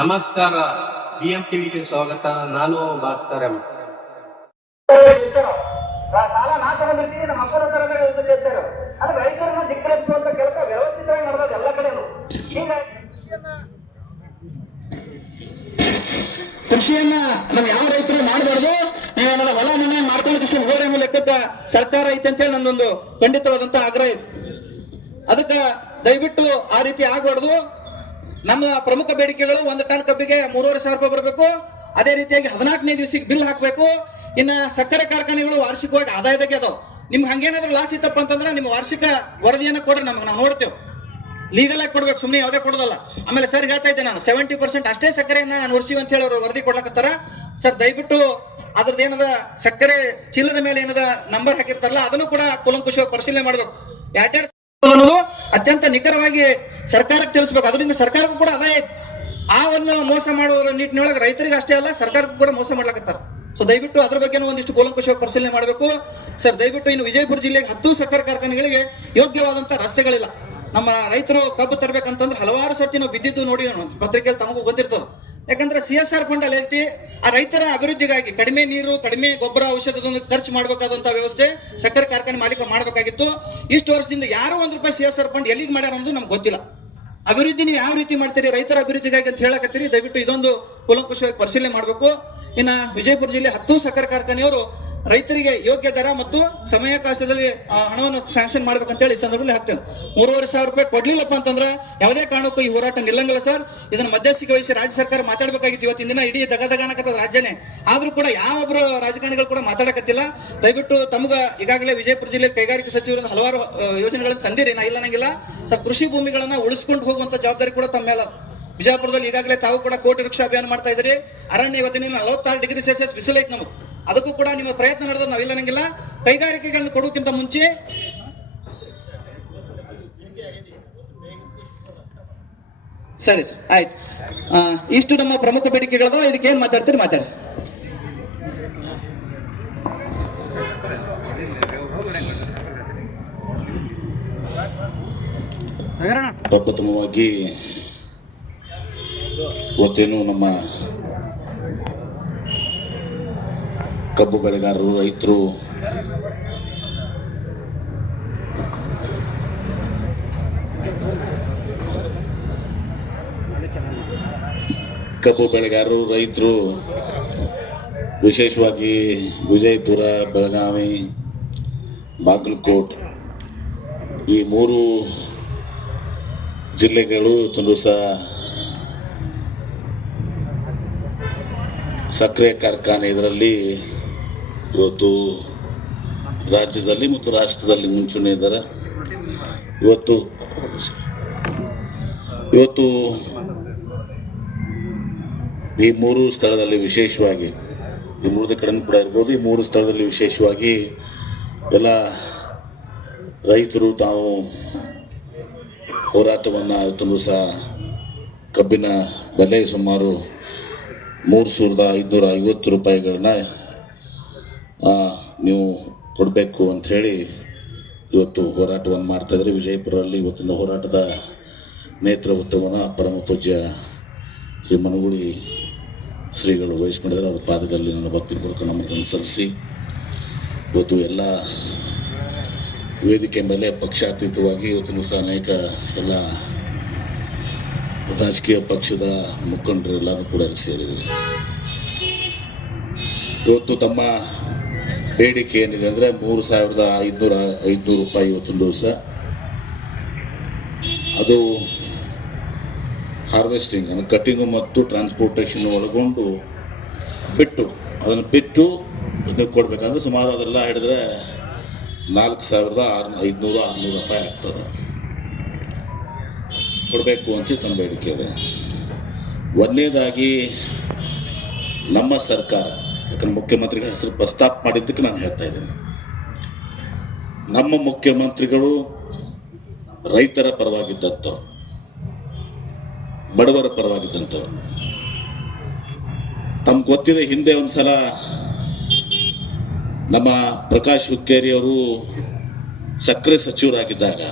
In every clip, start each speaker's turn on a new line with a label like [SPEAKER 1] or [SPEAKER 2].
[SPEAKER 1] ನಮಸ್ಕಾರ. ಬಿಎಂ ಟಿವಿಗೆ ಸ್ವಾಗತ. ನಾನು ಭಾಸ್ಕರ್ ಎಂ.
[SPEAKER 2] ಸಾಲ ನಾ ತಗೊಂಡಿರ್ತೀನಿ ನಮ್ಮ ಅಪ್ಪನ ಹೇಳ್ತಾರೆ ಅಂದ್ರೆ ರೈತರನ್ನ ಧಿಕ್ಕರಿಸುವಂತ ಕೆಲಸ ವ್ಯವಸ್ಥಿತವಾಗಿ ನಡೆದ ಎಲ್ಲ ಕಡೆನೂ. ಹೀಗಾಗಿ
[SPEAKER 3] ಕೃಷಿಯನ್ನ ನಾವು ಯಾವ ರೈತರು ಮಾಡಬಾರ್ದು? ನೀವೇನಾರ ಹೊಲ ಮನೆ ಮಾಡ್ಕೊಂಡು ಕೃಷಿ ಹೋರೆ ಮೇಲೆ ಲೆಕ್ಕಕ್ಕ ಸರ್ಕಾರ ಐತೆ ಅಂತೇಳಿ ನನ್ನೊಂದು ಖಂಡಿತವಾದಂತ ಆಗ್ರಹ ಇದೆ. ಅದಕ್ಕ ದಯವಿಟ್ಟು ಆ ರೀತಿ ಆಗ್ಬಾರ್ದು. ನಮ್ಮ ಪ್ರಮುಖ ಬೇಡಿಕೆಗಳು ಒಂದು ಟನ್ ಕಬ್ಬಿಗೆ ಮೂರುವರೆ ಸಾವಿರ ರೂಪಾಯಿ ಬರಬೇಕು. ಅದೇ ರೀತಿಯಾಗಿ ಹದಿನಾಲ್ಕನೇ ದಿವಸಕ್ಕೆ ಬಿಲ್ ಹಾಕಬೇಕು. ಇನ್ನ ಸಕ್ಕರೆ ಕಾರ್ಖಾನೆಗಳು ವಾರ್ಷಿಕವಾಗಿ ಆದಾಯದಾಗೆ ಅದಾವ. ನಿಮ್ಗೆ ಹಂಗೇನಾದ್ರೂ ಲಾಸ್ ಇತ್ತಪ್ಪ ಅಂತಂದ್ರೆ ನಿಮ್ಮ ವಾರ್ಷಿಕ ವರದಿಯನ್ನು ಕೊಡ್ರಿ, ನಮಗೆ ನಾವು ನೋಡ್ತೇವೆ. ಲೀಗಲ್ ಆಗಿ ಕೊಡ್ಬೇಕು ಸುಮ್ಮನೆ ಯಾವುದೇ ಕೊಡೋದಲ್ಲ. ಆಮೇಲೆ ಸರ್ ಹೇಳ್ತಾ ಇದ್ದೆ ನಾನು ಸೆವೆಂಟಿ ಪರ್ಸೆಂಟ್ ಅಷ್ಟೇ ಸಕ್ಕರೆಯನ್ನ ನುರ್ಸಿವಿ ಅಂತ ಹೇಳಿ ಅವರು ವರದಿ ಕೊಡ್ಲಕತ್ತಾರ. ಸರ್, ದಯವಿಟ್ಟು ಅದ್ರದ್ದು ಏನದ, ಸಕ್ಕರೆ ಚೀಲದ ಮೇಲೆ ಏನದ ನಂಬರ್ ಹಾಕಿರ್ತಾರಲ್ಲ, ಅದನ್ನು ಕೂಡ ಕೂಲಂಕುಷವಾಗಿ ಪರಿಶೀಲನೆ ಮಾಡಬೇಕು. ಎರಡೆರಡು ಅನ್ನೋದು ಅತ್ಯಂತ ನಿಖರವಾಗಿ ಸರ್ಕಾರಕ್ಕೆ ತಿಳಿಸ್ಬೇಕು. ಅದರಿಂದ ಸರ್ಕಾರಕ್ಕೂ ಕೂಡ ಅದೇ ಆ ಒಂದು ಮೋಸ ಮಾಡುವ ನಿಟ್ಟಿನೊಳಗೆ ರೈತರಿಗೆ ಅಷ್ಟೇ ಅಲ್ಲ, ಸರ್ಕಾರಕ್ಕೂ ಕೂಡ ಮೋಸ ಮಾಡ್ಲಾಕತ್ತಾರ. ಸೊ ದಯವಿಟ್ಟು ಅದ್ರ ಬಗ್ಗೆನೂ ಒಂದಿಷ್ಟು ಕೂಲಂಕುಷವಾಗಿ ಪರಿಶೀಲನೆ ಮಾಡಬೇಕು. ಸರ್ ದಯವಿಟ್ಟು ಇನ್ನು ವಿಜಯಪುರ ಜಿಲ್ಲೆಗೆ ಹತ್ತು ಸಕ್ಕರೆ ಕಾರ್ಖಾನೆಗಳಿಗೆ ಯೋಗ್ಯವಾದಂತ ರಸ್ತೆಗಳಿಲ್ಲ. ನಮ್ಮ ರೈತರು ಕಬ್ಬು ತರಬೇಕಂತಂದ್ರೆ ಹಲವಾರು ಸರ್ತಿ ನಾವು ಬಿದ್ದಿದ್ದು ನೋಡಿ ಪತ್ರಿಕೆಯಲ್ಲಿ ತಮಗೂ ಗೊತ್ತಿರ್ತದೆ. ಯಾಕಂದ್ರೆ ಸಿ ಎಸ್ ಆರ್ ಫಂಡ್ ಅಲ್ಲಿ ಆ ರೈತರ ಅಭಿವೃದ್ಧಿಗಾಗಿ ಕಡಿಮೆ ನೀರು, ಕಡಿಮೆ ಗೊಬ್ಬರ ಔಷಧದೊಂದು ಖರ್ಚು ಮಾಡಬೇಕಾದಂತ ವ್ಯವಸ್ಥೆ ಸಕ್ಕರೆ ಕಾರ್ಖಾನೆ ಮಾಲೀಕ ಮಾಡಬೇಕಾಗಿತ್ತು. ಇಷ್ಟು ವರ್ಷದಿಂದ ಯಾರು ಒಂದ್ ರೂಪಾಯಿ ಸಿ ಎಸ್ ಆರ್ ಫಂಡ್ ಎಲ್ಲಿಗೆ ಮಾಡ್ಯಾರ ಅನ್ನೋದು ನಮ್ಗೆ ಗೊತ್ತಿಲ್ಲ. ಅಭಿವೃದ್ಧಿ ನೀವು ಯಾವ ರೀತಿ ಮಾಡ್ತೀರಿ, ರೈತರ ಅಭಿವೃದ್ಧಿಗಾಗಿ ಅಂತ ಹೇಳಕತ್ತೀರಿ, ದಯವಿಟ್ಟು ಇದೊಂದು ಕೂಲಂಕುಷವಾಗಿ ಪರಿಶೀಲನೆ ಮಾಡಬೇಕು. ಇನ್ನ ವಿಜಯಪುರ ಜಿಲ್ಲೆ ಹತ್ತು ಸಕ್ಕರೆ ಕಾರ್ಖಾನೆಯವರು ರೈತರಿಗೆ ಯೋಗ್ಯ ದರ ಮತ್ತು ಸಮಯಾಕಾಶದಲ್ಲಿ ಆ, ಹಣವನ್ನು ಸ್ಯಾಂಕ್ಷನ್ ಮಾಡ್ಬೇಕಂತೇಳಿ ಈ ಸಂದರ್ಭದಲ್ಲಿ ಹಾಕ್ತೇನೆ. ಮೂರುವರೆ ಸಾವಿರ ರೂಪಾಯಿ ಕೊಡ್ಲಿಲ್ಲಪ್ಪ ಅಂತಂದ್ರೆ ಯಾವುದೇ ಕಾರಣಕ್ಕೂ ಈ ಹೋರಾಟ ನಿಲ್ಲಂಗಿಲ್ಲ ಸರ್. ಇದನ್ನ ಮಧ್ಯಸ್ಥಿಕೆ ವಹಿಸಿ ರಾಜ್ಯ ಸರ್ಕಾರ ಮಾತಾಡ್ಬೇಕಾಗಿತ್ತು ಇವತ್ತಿನ ದಿನ. ಇಡೀ ದಗದಗಾನಕತ್ತದ ರಾಜ್ಯನೇ. ಆದ್ರೂ ಕೂಡ ಯಾವೊಬ್ಬರು ರಾಜಕಾರಣಿಗಳು ಕೂಡ ಮಾತಾಡಕತ್ತಿಲ್ಲ. ದಯವಿಟ್ಟು ತಮಗ ಈಗಾಗಲೇ ವಿಜಯಪುರ ಜಿಲ್ಲೆ ಕೈಗಾರಿಕಾ ಸಚಿವರಿಂದ ಹಲವಾರು ಯೋಜನೆಗಳನ್ನು ತಂದಿರಿ. ನಾ ಇಲ್ಲ ನಂಗಿಲ್ಲ ಸರ್, ಕೃಷಿ ಭೂಮಿಗಳನ್ನ ಉಳಿಸ್ಕೊಂಡು ಹೋಗುವಂತ ಜವಾಬ್ದಾರಿ ಕೂಡ ತಮ್ಮ ಮೇಲೆ. ಬಿಜಾಪುರದಲ್ಲಿ ಈಗಾಗಲೇ ತಾವು ಕೂಡ ಕೋಟಿ ವೃಕ್ಷ ಅಭಿಯಾನ ಮಾಡ್ತಾ ಇದ್ರಿ ಅರಣ್ಯ ಇವತ್ತಿನ ನಲವತ್ತಾರು ಡಿಗ್ರಿ ಸೆಲ್ಸಿಯಸ್ ಬಿಸಿಲೈತೆ ನಮಗೆ ಅದಕ್ಕೂ ಕೂಡ ನಿಮ್ಮ ಪ್ರಯತ್ನ ನಡೆದ ನಾವಿಲ್ಲ ನಂಗಿಲ್ಲ ಕೈಗಾರಿಕೆಗಳನ್ನು ಕೊಡೋಕ್ಕಿಂತ ಮುಂಚೆ ಸರಿ ಸರ್ ಆಯ್ತು. ಇಷ್ಟು ನಮ್ಮ ಪ್ರಮುಖ ಬೇಡಿಕೆಗಳವ ಇದಕ್ಕೆ ಏನ್ ಮಾತಾಡ್ತೀರಿ ಮಾತಾಡಿ ಸರ್.
[SPEAKER 4] ಪ್ರಪ್ರಥಮವಾಗಿ ಇವತ್ತೇನು ನಮ್ಮ ಕಬ್ಬು ಬೆಳೆಗಾರರು, ರೈತರು. ಕಬ್ಬು ಬೆಳೆಗಾರರು, ರೈತರು. ವಿಶೇಷವಾಗಿ ವಿಜಯಪುರ, ಬೆಳಗಾವಿ, ಬಾಗಲಕೋಟ್. ಈ ಮೂರು ಜಿಲ್ಲೆಗಳು ಸಹ ಸಕ್ಕರೆ ಕಾರ್ಖಾನೆ ಇದರಲ್ಲಿ ಇವತ್ತು ರಾಜ್ಯದಲ್ಲಿ ಮತ್ತು ರಾಷ್ಟ್ರದಲ್ಲಿ ಮುಂಚೂಣಿ ಇದ್ದಾರೆ. ಇವತ್ತು ಇವತ್ತು ಈ ಮೂರು ಸ್ಥಳದಲ್ಲಿ ವಿಶೇಷವಾಗಿ, ಈ ಮೂರು ಕಡೆ ಕೂಡ ಇರ್ಬೋದು, ಈ ಮೂರು ಸ್ಥಳದಲ್ಲಿ ವಿಶೇಷವಾಗಿ ಎಲ್ಲ ರೈತರು ತಾವು ಹೋರಾಟವನ್ನು ಇವತ್ತು ಸಹ ಕಬ್ಬಿನ ಬೆಲೆ ಸುಮಾರು ಮೂರು ಸಾವಿರದ ಐದುನೂರ ಐವತ್ತು ರೂಪಾಯಿಗಳನ್ನ ನೀವು ಕೊಡಬೇಕು ಅಂಥೇಳಿ ಇವತ್ತು ಹೋರಾಟವನ್ನು ಮಾಡ್ತಾಯಿದ್ರೆ ವಿಜಯಪುರಲ್ಲಿ ಇವತ್ತಿನ ಹೋರಾಟದ ನೇತೃತ್ವವನ್ನು ಪರಮ ಪೂಜ್ಯ ಶ್ರೀ ಮನಗುಳಿ ಶ್ರೀಗಳು ವಹಿಸ್ಕೊಂಡಿದ್ದಾರೆ. ಅವರ ಪಾದದಲ್ಲಿ ನನ್ನ ಭಕ್ತಿಪೂರ್ವಕ ನಮ್ಮನ್ನು ಸಲ್ಲಿಸಿ, ಇವತ್ತು ಎಲ್ಲ ವೇದಿಕೆ ಮೇಲೆ ಪಕ್ಷಾತೀತವಾಗಿ ಇವತ್ತಿನೂ ಸಹ ಅನೇಕ ಎಲ್ಲ ರಾಜಕೀಯ ಪಕ್ಷದ ಮುಖಂಡರು ಎಲ್ಲರೂ ಕೂಡ ಸೇರಿದರು ಇವತ್ತು ತಮ್ಮ ಬೇಡಿಕೆ ಏನಿದೆ ಅಂದರೆ ಮೂರು ಸಾವಿರದ ಐದುನೂರ ಐದುನೂರು ರೂಪಾಯಿ ಇವತ್ತೊಂದು ದಿವಸ. ಅದು ಹಾರ್ವೆಸ್ಟಿಂಗ್ ಅಂದರೆ ಕಟ್ಟಿಂಗು ಮತ್ತು ಟ್ರಾನ್ಸ್ಪೋರ್ಟೇಷನ್ ಒಳಗೊಂಡು ಬಿಟ್ಟು, ಅದನ್ನು ಬಿಟ್ಟು ನೀವು ಕೊಡಬೇಕಂದ್ರೆ ಸುಮಾರು ಅದೆಲ್ಲ ಹಿಡಿದ್ರೆ ನಾಲ್ಕು ಸಾವಿರದ ಆರು ಐದುನೂರು, ಆರುನೂರು ರೂಪಾಯಿ ಆಗ್ತದೆ. ಕೊಡಬೇಕು ಅಂತ ತನ್ನ ಬೇಡಿಕೆ ಇದೆ. ಒಂದನೇದಾಗಿ ನಮ್ಮ ಸರ್ಕಾರ ಯಾಕಂದ್ರೆ ಮುಖ್ಯಮಂತ್ರಿಗಳ ಹೆಸರು ಪ್ರಸ್ತಾಪ ಮಾಡಿದ್ದಕ್ಕೆ ನಾನು ಹೇಳ್ತಾ ಇದ್ದೀನಿ. ನಮ್ಮ ಮುಖ್ಯಮಂತ್ರಿಗಳು ರೈತರ ಪರವಾಗಿದ್ದಂಥವ್ರು, ಬಡವರ ಪರವಾಗಿದ್ದಂಥವ್ರು. ತಮ್ಗೆ ಗೊತ್ತಿದೆ, ಹಿಂದೆ ಒಂದ್ಸಲ ನಮ್ಮ ಪ್ರಕಾಶ್ ಹುಕ್ಕೇರಿ ಅವರು ಸಕ್ಕರೆ ಸಚಿವರಾಗಿದ್ದಾಗ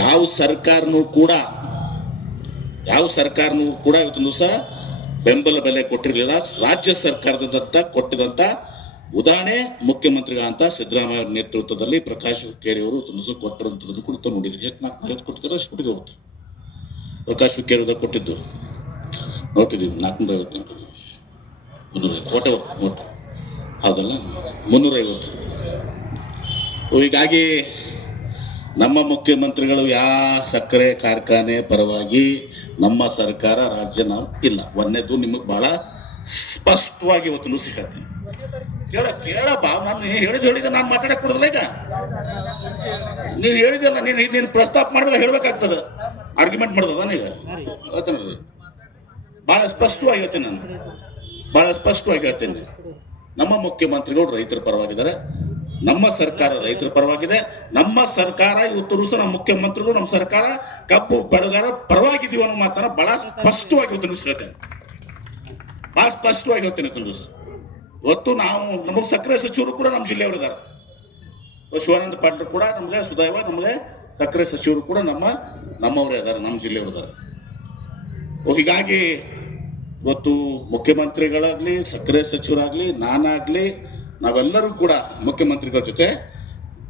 [SPEAKER 4] ಯಾವ ಸರ್ಕಾರನೂ ಕೂಡ, ಯಾವ ಸರ್ಕಾರನೂ ಕೂಡ ಇವತ್ತು ದಿವಸ ಬೆಂಬಲ ಬೆಲೆ ಕೊಟ್ಟಿರಲಿಲ್ಲ. ರಾಜ್ಯ ಸರ್ಕಾರದಂತ ಕೊಟ್ಟಿದಂತ ಉದಾಹರಣೆ ಮುಖ್ಯಮಂತ್ರಿಗಳಂತ ಸಿದ್ದರಾಮಯ್ಯ ನೇತೃತ್ವದಲ್ಲಿ ಪ್ರಕಾಶ್ ಹುಕ್ಕೇರಿ ಅವರು ಕೊಟ್ಟರು ಕೊಟ್ಟಿರುವಂಥದ್ದು ಕುರಿತು ನೋಡಿದ್ರು. ಎಷ್ಟು ನಾಲ್ಕು ಐವತ್ತು ಕೊಟ್ಟಿದ್ದಾರೆ ಅಷ್ಟು ಕೊಟ್ಟಿದ್ದು ಹೋಗುತ್ತೆ ಪ್ರಕಾಶ್ ಹುಕ್ಕೇರಿ ಕೊಟ್ಟಿದ್ದು. ನೋಟಿದ್ದೀವಿ ನಾಲ್ಕುನೂರ ಐವತ್ತು ಮುನ್ನೂರ ಕೋಟೆ ನೋಟು ಹೌದಲ್ಲ? ಮುನ್ನೂರೈವತ್ತು ಹೀಗಾಗಿ ನಮ್ಮ ಮುಖ್ಯಮಂತ್ರಿಗಳು ಯಾ ಸಕ್ಕರೆ ಕಾರ್ಖಾನೆ ಪರವಾಗಿ ನಮ್ಮ ಸರ್ಕಾರ ರಾಜ್ಯ ನಾವು ಇಲ್ಲ. ಒಂದನೇದು ನಿಮಗೆ ಬಹಳ ಸ್ಪಷ್ಟವಾಗಿ ಇವತ್ತು ಸಿಗತ್ತೆ ಕೇಳ ಕೇಳ ಬಾ, ನಾನು ಹೇಳಿದ ಹೇಳಿದ ನಾನು ಮಾತಾಡಕ್ ಕೊಡೋದಿಲ್ಲ ಈಗ. ನೀವು ಹೇಳಿದಲ್ಲ ನೀನು ನೀನು ಪ್ರಸ್ತಾಪ ಮಾಡಿದ್ರೆ ಹೇಳ್ಬೇಕಾಗ್ತದೆ. ಆರ್ಗ್ಯುಮೆಂಟ್ ಮಾಡ್ದದ ಈಗ? ಹೇಳ್ತೇನೆ ಬಹಳ ಸ್ಪಷ್ಟವಾಗಿ ಹೇಳ್ತೇನೆ ನಾನು. ಬಹಳ ಸ್ಪಷ್ಟವಾಗಿ ಹೇಳ್ತೇನೆ. ನಮ್ಮ ಮುಖ್ಯಮಂತ್ರಿಗಳು ರೈತರ ಪರವಾಗಿದ್ದಾರೆ. ನಮ್ಮ ಸರ್ಕಾರ ರೈತರ ಪರವಾಗಿದೆ. ನಮ್ಮ ಸರ್ಕಾರ ಇವತ್ತು ದಿವಸ ನಮ್ಮ ಮುಖ್ಯಮಂತ್ರಿಗಳು ನಮ್ಮ ಸರ್ಕಾರ ಕಬ್ಬು ಬೆಳೆಗಾರ ಪರವಾಗಿದೀವಿ ಅನ್ನೋ ಮಾತನ್ನ ಬಹಳ ಸ್ಪಷ್ಟವಾಗಿ ಇವತ್ತು ಹೇಳ್ತೇನೆ ಬಹಳ ಸ್ಪಷ್ಟವಾಗಿ ಹೇಳ್ತೇನೆ ತಿಳಿಸ್ ಇವತ್ತು ನಾವು ನಮಗೆ ಸಕ್ಕರೆ ಸಚಿವರು ಕೂಡ ನಮ್ಮ ಜಿಲ್ಲೆಯವರು ಇದ್ದಾರೆ. ಶಿವಾನಂದ ಪಾಟೀಲ್ ಕೂಡ ನಮಗೆ ಸುದೈವ ನಮಗೆ ಸಕ್ಕರೆ ಸಚಿವರು ಕೂಡ ನಮ್ಮ ನಮ್ಮವರೇ ಇದ್ದಾರೆ ನಮ್ಮ ಜಿಲ್ಲೆಯವರು ಇದ್ದಾರೆ. ಓ, ಹೀಗಾಗಿ ಇವತ್ತು ಮುಖ್ಯಮಂತ್ರಿಗಳಾಗ್ಲಿ ಸಕ್ಕರೆ ಸಚಿವರಾಗ್ಲಿ ನಾನಾಗ್ಲಿ ನಾವೆಲ್ಲರೂ ಕೂಡ ಮುಖ್ಯಮಂತ್ರಿಗಳ ಜೊತೆ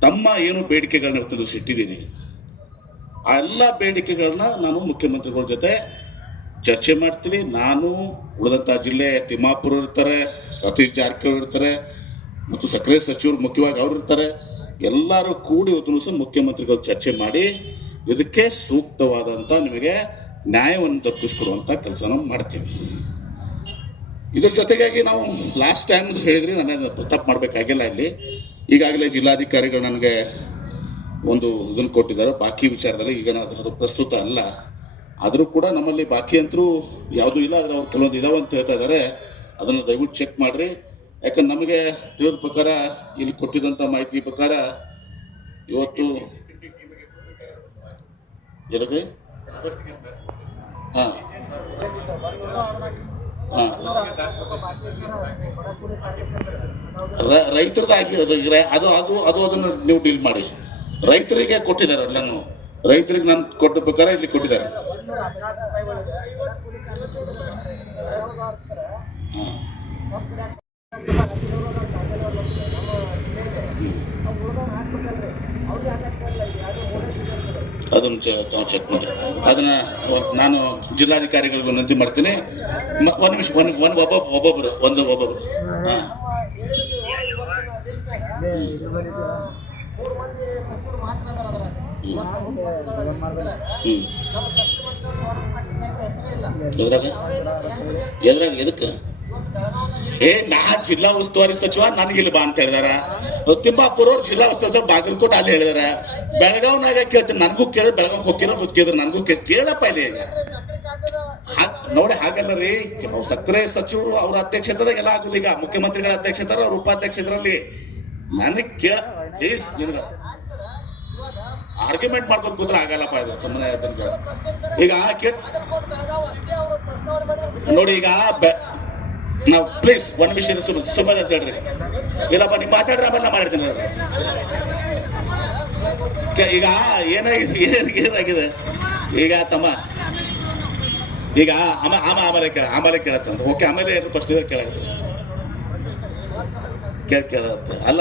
[SPEAKER 4] ತಮ್ಮ ಏನು ಬೇಡಿಕೆಗಳನ್ನ ಇವತ್ತು ದಿವಸ ಇಟ್ಟಿದ್ದೀನಿ ಆ ಎಲ್ಲ ಬೇಡಿಕೆಗಳನ್ನ ನಾನು ಮುಖ್ಯಮಂತ್ರಿಗಳ ಜೊತೆ ಚರ್ಚೆ ಮಾಡ್ತೀವಿ. ನಾನು ಉಳಿದಂಥ ಜಿಲ್ಲೆ ತಿಮ್ಮಾಪುರ ಇರ್ತಾರೆ, ಸತೀಶ್ ಜಾರಕಿಹೊಳಿ ಇರ್ತಾರೆ, ಮತ್ತು ಸಕ್ಕರೆ ಸಚಿವರು ಮುಖ್ಯವಾಗಿ ಅವರು ಇರ್ತಾರೆ. ಎಲ್ಲರೂ ಕೂಡಿ ಇವತ್ತು ಸಹ ಮುಖ್ಯಮಂತ್ರಿಗಳು ಚರ್ಚೆ ಮಾಡಿ ಇದಕ್ಕೆ ಸೂಕ್ತವಾದಂಥ ನಿಮಗೆ ನ್ಯಾಯವನ್ನು ದಕ್ಕಿಸ್ಕೊಡುವಂಥ ಕೆಲಸನ ಮಾಡ್ತೀವಿ. ಇದ್ರ ಜೊತೆಗಾಗಿ ನಾವು ಲಾಸ್ಟ್ ಟೈಮ್ ಹೇಳಿದ್ರಿ, ನಾನು ಪ್ರಸ್ತಾಪ ಮಾಡಬೇಕಾಗಿಲ್ಲ ಇಲ್ಲಿ. ಈಗಾಗಲೇ ಜಿಲ್ಲಾಧಿಕಾರಿಗಳು ನನಗೆ ಒಂದು ಇದನ್ನು ಕೊಟ್ಟಿದ್ದಾರೆ. ಬಾಕಿ ವಿಚಾರದಲ್ಲಿ ಈಗ ನಾನು ಅದು ಪ್ರಸ್ತುತ ಅಲ್ಲ. ಆದರೂ ಕೂಡ ನಮ್ಮಲ್ಲಿ ಬಾಕಿ ಅಂತರೂ ಯಾವುದೂ ಇಲ್ಲ, ಆದರೆ ಅವ್ರು ಕೆಲವೊಂದು ಇದಾವೆ ಅಂತ ಹೇಳ್ತಾ ಇದ್ದಾರೆ ಅದನ್ನು ದಯವಿಟ್ಟು ಚೆಕ್ ಮಾಡಿರಿ. ಯಾಕಂದ್ರೆ ನಮಗೆ ತಿಳಿದ ಪ್ರಕಾರ ಇಲ್ಲಿ ಕೊಟ್ಟಿದ್ದಂಥ ಮಾಹಿತಿ ಪ್ರಕಾರ ಇವತ್ತು ಹಾಂ. ಹಾಂ ರೈತರದಾಗಿ ಅದು ಅದು ಅದು ಅದು ಅದನ್ನು ನೀವು ಡೀಲ್ ಮಾಡಿ. ರೈತರಿಗೆ ಕೊಟ್ಟಿದ್ದಾರೆ ಎಲ್ಲಾನು. ರೈತರಿಗೆ ನಾನು ಕೊಟ್ಟ ಪ್ರಕಾರ ಇಲ್ಲಿ ಕೊಟ್ಟಿದ್ದಾರೆ. ಅದನ್ನು ಚೆಕ್ ಮಾಡಿ. ಅದನ್ನ ನಾನು ಜಿಲ್ಲಾಧಿಕಾರಿಗಳಿಗೆ ವಿನಂತಿ ಮಾಡ್ತೀನಿ. ಒಂದು ನಿಮಿಷ, ಒಂದು ಒಂದು ಒಬ್ಬೊಬ್ಬ ಒಬ್ಬೊಬ್ಬರು ಒಂದು ಒಬ್ಬೊಬ್ರು. ಹಾಂ. ಎದ್ರಾಗ? ಎದ್ರಾಗ? ಎದಕ್ಕೆ? ಏ, ನಾ ಜಿಲ್ಲಾ ಉಸ್ತುವಾರಿ ಸಚಿವ ನನಗಿಲ್ಲ ಬಾ ಅಂತ ಹೇಳಿದಾರ. ತಿಮ್ಮಾಪುರ ಅವ್ರು ಜಿಲ್ಲಾ ಉಸ್ತುವಾರಿ ಬಾಗಲಕೋಟೆ ಅಲ್ಲಿ ಹೇಳಿದಾರ. ಬೆಳಗಾವ್ನಾಗ ಕೇಳ್ತೀನಿ, ನನಗೂ ಕೇಳಿ ಬೆಳಗಾವ್ ಹೋಗಿರೋ ಬದುಕಿದ್ರು ನನಗೂ ಕೇಳಿ, ಕೇಳಪ್ಪ ಇಲ್ಲಿ. ಈಗ ನೋಡಿ ಹಾಗಲ್ಲ ರೀ ಸಕ್ಕರೆ ಸಚಿವರು ಅವ್ರ ಅಧ್ಯಕ್ಷತೆದಾಗ ಎಲ್ಲ ಆಗುದು ಈಗ. ಮುಖ್ಯಮಂತ್ರಿಗಳ ಅಧ್ಯಕ್ಷತರ ಅವ್ರ ಉಪಾಧ್ಯಕ್ಷತರಲ್ಲಿ ನನಗೆ ಕೇಳ ಪ್ಲೀಸ್ ಆರ್ಗ್ಯುಮೆಂಟ್ ಮಾಡ್ಕೊಂಡು ಕೂತ್ರೆ ಆಗಲ್ಲಪ್ಪ ಇದು ಸುಮ್ಮನೆ. ಈಗ ನೋಡಿ ಈಗ ನಾವು ಪ್ಲೀಸ್ ಒಂದ್ ವಿಷಯ ಸುಮ್ಮನೆ ಅಂತ ಹೇಳ್ರಿ ಇಲ್ಲಪ್ಪ ನೀವು ಮಾತಾಡ್ರಿ, ಆಮೇಲೆ ನಾ ಮಾಡಿರ್ತೀನಿ ಈಗ ಏನಾಗಿದೆ ಏನ್- ಏನಾಗಿದೆ? ಈಗ, ತಮ್ಮ, ಈಗ ಆಮ ಆಮ, ಆಮೇಲೆ ಕೇಳ, ಆಮೇಲೆ ಕೇಳತ್ತಂತ. ಓಕೆ, ಆಮೇಲೆ ಏನು ಫಸ್ಟ್ ಇದೆ ಕೇಳಾಗುತ್ತೆ. ಕೇಳ ಕೇಳತ್ತೆ. ಅಲ್ಲ,